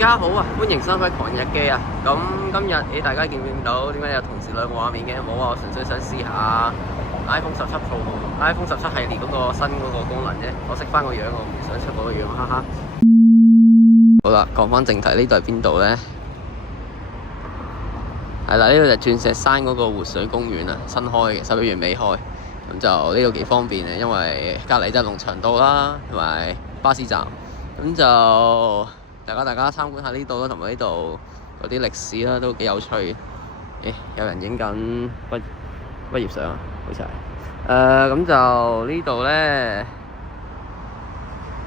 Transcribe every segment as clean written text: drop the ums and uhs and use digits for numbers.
家好啊，歡迎收睇狂日記啊！咁今日大家見唔見到點解有同時兩個畫面嘅？冇啊，我純粹想試下 iPhone 17 Pro、iPhone 17系列嗰個新嗰個功能啫。我識翻個樣，我唔想出嗰個樣，哈哈。好啦，講翻正題，呢度係邊度呢？係啦，呢度就鑽石山嗰個活水公園啊，新開嘅，11月尾開。咁就呢度幾方便嘅，因為隔離就係龍翔道啦，同埋巴士站。咁就大家參觀下呢度啦，同埋呢度嗰啲歷史啦，都幾有趣。有人影緊畢業相啊，好似係。咁就呢度咧，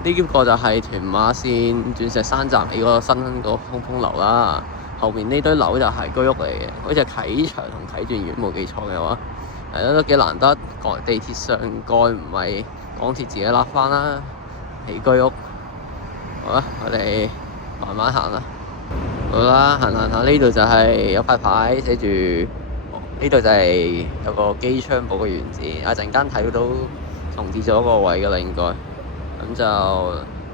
呢個就係屯馬線鑽石山站起嗰個新個通風樓啦。後面呢堆樓就係居屋嚟嘅，好似係啟祥同啟鑽苑冇記錯嘅話，係咯，都幾難得。地鐵上蓋唔係港鐵自己拉翻啦，起居屋。好啦，我哋慢慢行啦。好啦，行下呢度就係有塊牌寫住，呢度就係有個機槍堡嘅原址。陣間睇到重置咗個位噶啦，應該。咁就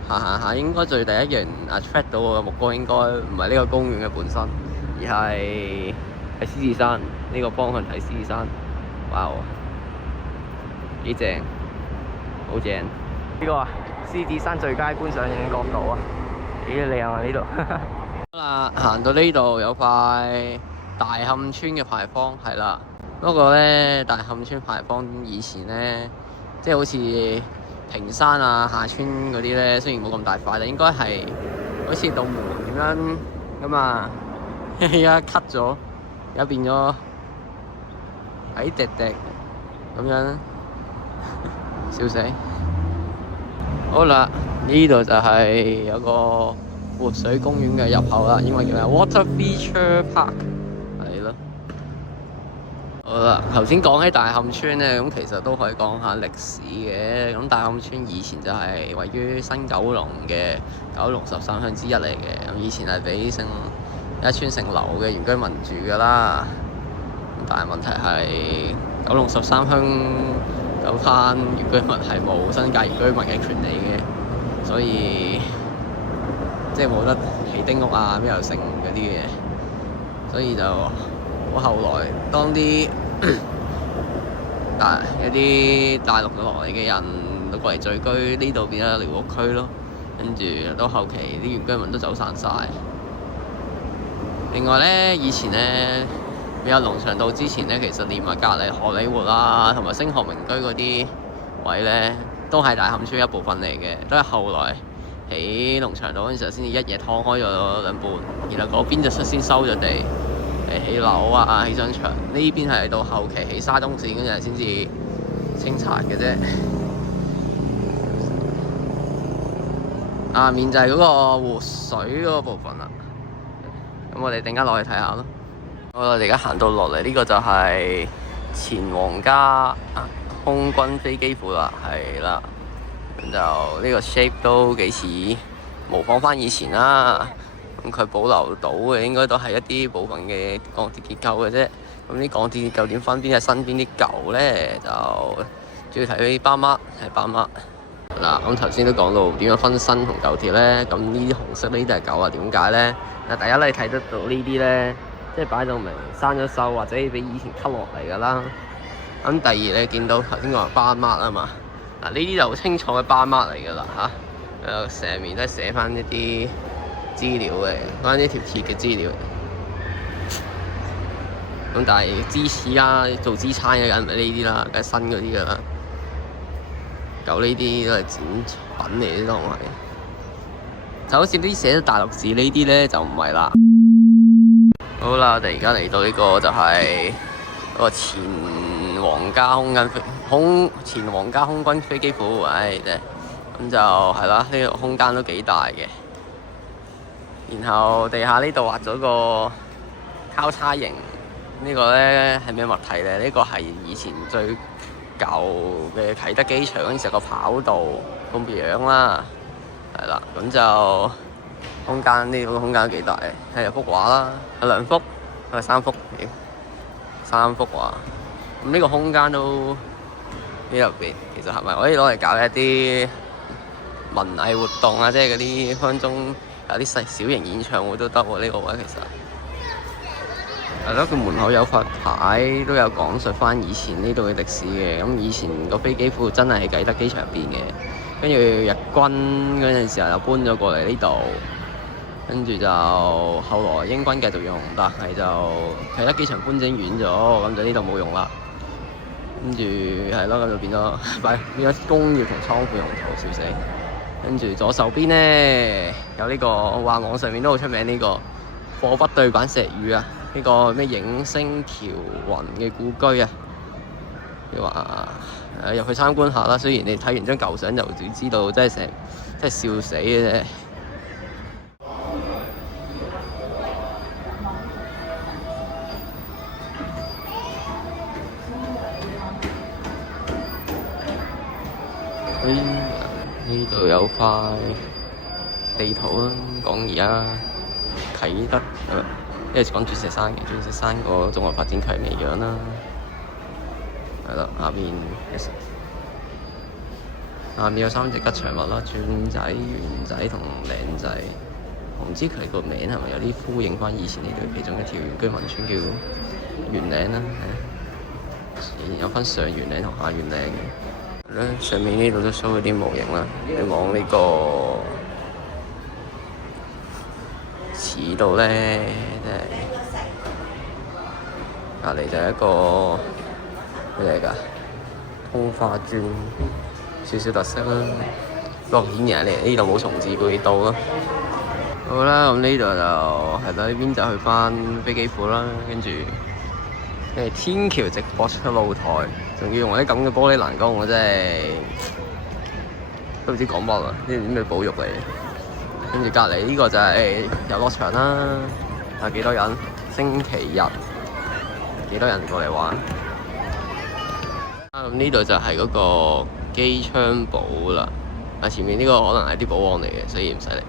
行下，應該最第一樣attract 到我嘅目光應該唔係呢個公園嘅本身，而係喺獅子山呢個方向睇獅子山。哇，幾正，好正。呢個啊，獅子山最佳觀賞影角度啊，幾靚啊呢度。好啦，行到呢度有塊大磡村嘅牌坊，係啦。不過呢，大磡村牌坊以前呢，即係好似屏山啊、下村嗰啲呢，雖然冇咁大塊，但應該係好似道門咁樣咁啊。而家 cut 咗，而家變咗矮滴滴咁樣，笑死。好啦，呢度就係有個活水公園嘅入口啦，英文叫咩 Water Feature Park， 係咯。好啦，頭先講起大磡村咧，咁其實都可以講下歷史嘅。咁大磡村以前就係位於新九龍嘅九龍13鄉之一嚟嘅。咁以前係俾一村姓劉嘅原居民住噶啦。咁但係問題係九龍13鄉嗰班原居民係冇新界原居民嘅權利嘅，所以即係冇得起丁屋啊、咩又剩嗰啲嘢，所以就好後來當啲一啲大陸落嚟嘅人都過嚟聚居，呢度變咗寮屋區咯。跟住到後期啲原居民都走散晒。另外呢，以前呢，未有龍翔道之前呢，其實連埋隔離荷里活啦，同埋星河名居嗰啲位呢，都係大磡村一部分嚟嘅，都係後來起龍翔道嗰陣時候先至一夜劏開咗兩半，然後嗰邊就率先收咗地起樓啊、起商場。呢邊係到後期起沙中線嗰陣先至清拆嘅啫。下面就係嗰個活水嗰個部分啦。咁我哋陣間落去睇下咯。我哋而家行到落嚟，呢個就係前皇家空軍飛機庫啦，係啦。咁就呢個 shape 都幾似模仿翻以前啦。咁佢保留到嘅應該都係一啲部分嘅鋼鐵結構嘅啫。咁啲鋼鐵結構點分邊係新邊啲舊呢？就主要睇巴媽係巴媽。嗱，咁頭先都講到點樣分新同舊鐵呢？咁呢啲紅色呢啲係舊啊？點解呢？嗱，第一你睇得到呢啲呢，即係擺到明生咗鏽或者比以前吸落嚟㗎啦。咁第二你見到頭先講話巴媽啊嘛，嗱呢啲就好清楚嘅巴媽嚟㗎啦嚇。成面都係寫翻一啲資料嘅，關於呢條鐵嘅資料。咁但係而家做支撐嘅梗唔係呢啲啦，梗係新嗰啲㗎啦。舊呢啲都係展品嚟嘅都係，就好似啲寫咗大陸字呢啲咧就唔係啦。好啦，我哋而家嚟到呢個就係嗰個前皇家空軍飛機庫，咁就係啦，呢個空間都幾大嘅。然後地下呢度畫咗個交叉形，呢個咧係咩物體咧？呢個係以前最舊嘅啟德機場嗰陣時個跑道咁樣啦，係啦。咁就空間呢個空間都幾大嘅，係有幅畫啦，有兩幅，有三幅畫。咁呢個空間都呢入邊，其實係咪可以攞嚟搞一啲文藝活動啊？即係嗰啲分鐘有啲小型演唱會都得喎。呢個位其實係咯，佢門口有塊牌都有講述翻以前呢度嘅歷史嘅。咁以前個飛機庫真係喺啟德機場邊嘅，跟住日軍嗰陣時候又搬咗過嚟呢度，跟住就後來英軍繼續用，但係就啟德機場搬整遠咗，咁就呢度冇用啦。跟住係咯，咁就變咗工業同倉庫用途，笑死。跟住左手邊呢，有呢個話網上面都好出名呢個貨不對版石魚啊，呢個咩影星喬雲嘅故居啊。你話入去參觀下啦，雖然你睇完張舊相就知道真係笑死嘅啫。呢度有塊地圖啦，講而家啟德因為講鑽石山嘅，鑽石山個綜合發展區係咩樣啦？係啦，下面有3隻吉祥物啦，鑽仔、圓仔同靚仔。我唔知佢個名係咪有啲呼應翻以前呢度其中一條原居民村叫圓嶺啦，有分上圓嶺同下圓嶺嘅。上面呢度都 show 咗啲模型啦，你望呢個池度咧，即係隔離就係一個咩嚟㗎？通化磚，少少特色啦。不過顯然嚟呢度冇重置配套咯。好啦，咁呢度就係啦，呢邊就去翻飛機庫啦，跟住天橋直播出露台，仲要用啲咁嘅玻璃欄杆，我真係都唔知講乜啦，呢啲咩保育嚟？跟住隔離呢個就係遊樂場啦，幾多人？星期日幾多人過嚟玩？咁呢度就係嗰個機槍堡啦。前面呢個可能係啲保安嚟嘅，所以唔使理。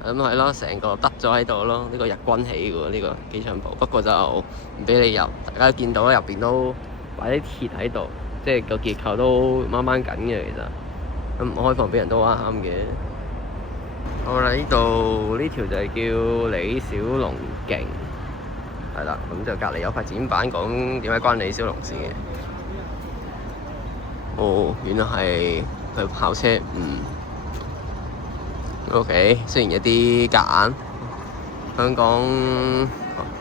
咁係咯，成個得咗喺度咯。呢個日軍起嘅喎，呢個機槍堡。不過就唔俾你入，大家見到啦，入邊都擺啲鐵喺度，即係個結構都掹掹緊嘅。其實咁唔開放俾人都啱嘅。好啦，呢度呢條就係叫李小龍徑，係啦。咁就隔離有塊展板講點解關李小龍事嘅。哦，原來係佢跑車。OK， 雖然有啲夾硬，香港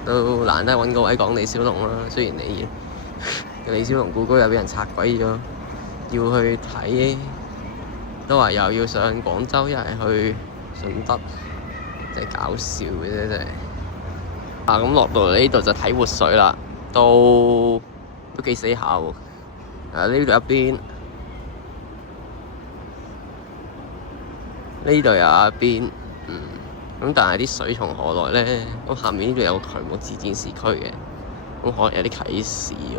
都難得揾個位講李小龍啦。雖然李小龍故居又俾人拆鬼咗，要去睇都話又要上廣州，一係去順德，真係搞笑嘅啫，真係。咁落到嚟呢度就睇活水啦，都幾死下喎。呢度一邊。呢度有一邊，咁但係啲水從何來咧？咁下面呢度有個渠務自戰市區嘅，咁可能有啲啟示。係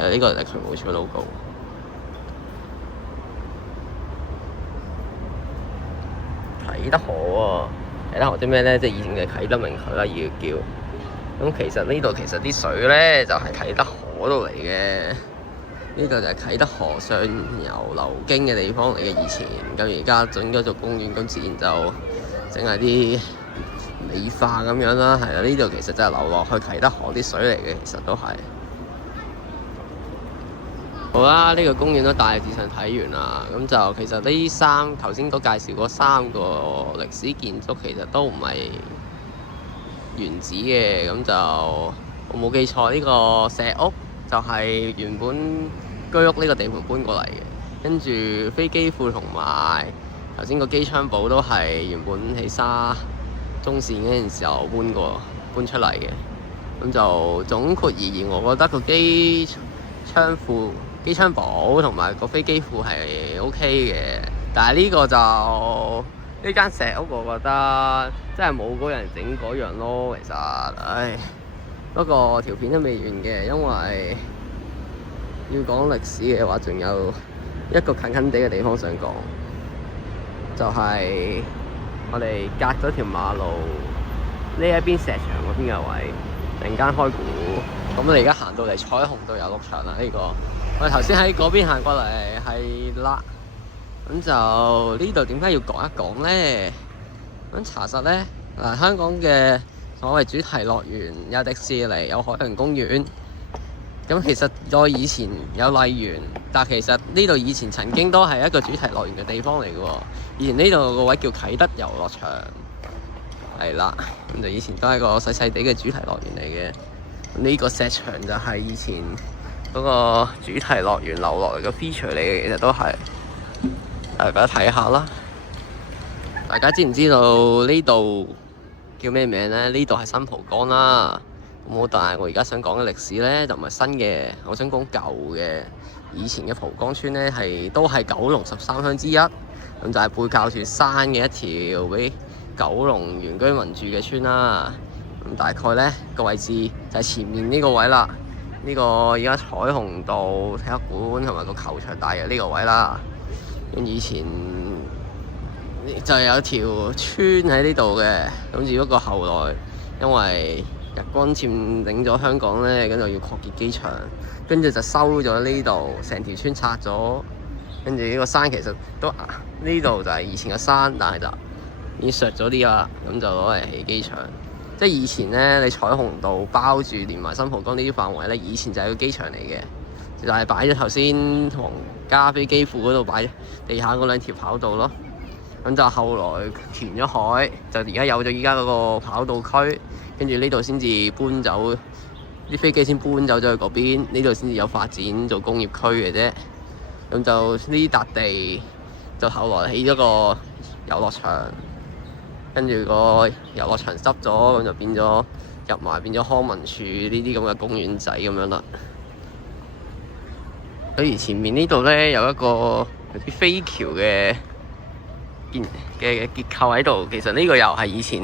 啊，呢個就係渠務處嘅 logo。啟德河喎，啟德河啲咩咧？即係以前嘅啟德明渠啦，要叫。咁其實呢度啲水咧就係啟德河度嚟嘅。呢度就係啟德河上游流經嘅地方嚟嘅，以前咁而家整咗做公園，咁自然就整下啲美化咁樣啦。係啦，呢度其實就係流落去啟德河啲水嚟嘅，其實都係。好啦，呢個公園都大致上睇完啦。咁就其實呢頭先都介紹過3個歷史建築，其實都唔係原址嘅。咁就我冇記錯，呢個石屋就係原本居屋呢個地盤搬過嚟嘅，跟住飛機庫同埋頭先個機槍堡都係原本喺沙中線嗰陣時候搬出嚟嘅。咁就總括而言，我覺得個機槍堡同埋個飛機庫係 OK 嘅，但係呢個就呢間石屋，我覺得真係冇嗰人整嗰樣咯。其實，不過條片都未完嘅，因為要講歷史嘅話，仲有一個近近地嘅地方想講，就係我哋隔咗條馬路呢一邊石牆嗰邊嘅位，突然間開估。咁我哋而家行到嚟彩虹道遊樂場啦。呢個我哋頭先喺嗰邊行過嚟係啦。咁就呢度點解要講一講咧？咁查實呢，香港嘅所謂主題樂園有迪士尼，有海洋公園。咁其實再以前有麗園，但其實呢度以前曾經都係一個主題樂園嘅地方嚟嘅喎。以前呢度個位叫啟德遊樂場，係啦，咁就以前都係個細細地嘅主題樂園嚟嘅。呢個石牆就係以前嗰個主題樂園留落嚟嘅 feature 嚟嘅，其實都係。大家睇下啦。大家知唔知道呢度叫咩名呢？呢度係新蒲崗啦。但係我而家想講嘅歷史呢，就唔係新嘅，我想講舊嘅。以前嘅蒲崗村呢，都係九龍13鄉之一，咁就係背靠住山嘅一條俾九龍原居民住嘅村啦。咁大概呢個位置就係前面呢個位啦。呢個而家彩虹道體育館同埋個球場大約呢個位啦。咁以前就有條村喺呢度嘅，咁只不過後來因為日軍佔領咗香港呢，咁就要擴建機場，跟住就收咗呢度，成條村拆咗，跟住呢個山其實都呢度就係以前嘅山，但係就已經削咗啲啦，咁就攞嚟起機場。即係以前呢，你彩虹道包住連埋新蒲崗呢啲範圍呢，以前就係個機場嚟嘅，就係擺咗頭先皇家飛機庫嗰度擺地下嗰兩條跑道咯。咁就後來填咗海，就而家有咗依家嗰個跑道區。跟住呢度先至搬走，啲飛機先搬走咗去嗰邊，呢度先至有發展做工業區嘅啫。咁就呢笪地就後來起咗個遊樂場，跟住個遊樂場執咗，咁就變咗入埋變咗康文署呢啲咁嘅公園仔咁樣啦。所以前面呢度呢，有一個有啲飛橋嘅結構喺度，其實呢個又係以前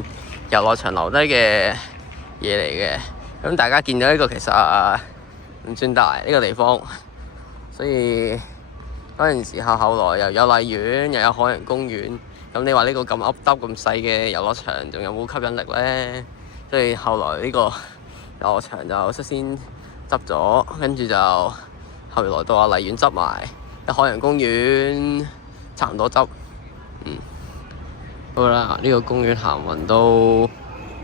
遊樂場留低嘅嘢嚟嘅。咁大家見到呢個其實唔算大呢個地方，所以嗰陣時候後來又有麗園又有海洋公園，咁你話呢個咁噏耷咁細嘅遊樂場仲有冇吸引力呢？所以後來呢個遊樂場就率先執咗，跟住就後來到阿麗園執埋，海洋公園差唔多執。好啦，呢個公園行運都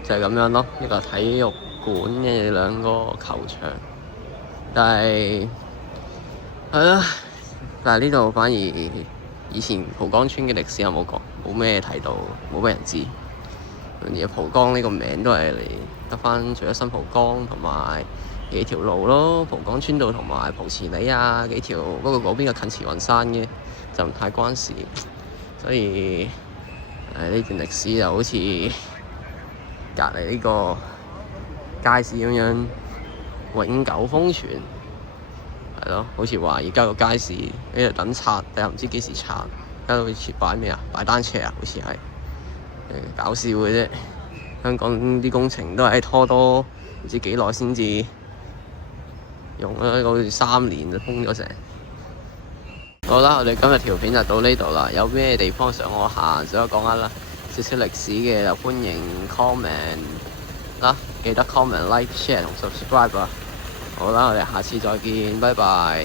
就係咁樣咯。呢個體育館嘅兩個球場，但係啦，但係呢度反而以前蒲崗村嘅歷史有冇講，冇咩睇到，冇咩人知。而家蒲崗呢個名都係嚟得返，除咗新蒲崗同埋幾條路咯，蒲崗村道同埋蒲池里啊幾條，不過嗰邊嘅近慈雲山嘅就唔太關事，所以呢段歷史就好似隔離呢個街市咁樣永久封存，係咯，好似話而家個街市喺度等拆，但又唔知幾時拆，而家好似擺咩啊？擺單車啊？好似係搞笑嘅啫。香港啲工程都係拖多唔知幾耐先至用啦，好似3年就封咗成。好啦，我哋今日條片就到呢度啦。有咩地方想我行，想我講下啦，少少歷史嘅就歡迎 comment 啦，記得 comment、like、share 同 subscribe 啊。好啦，我哋下次再見，拜拜。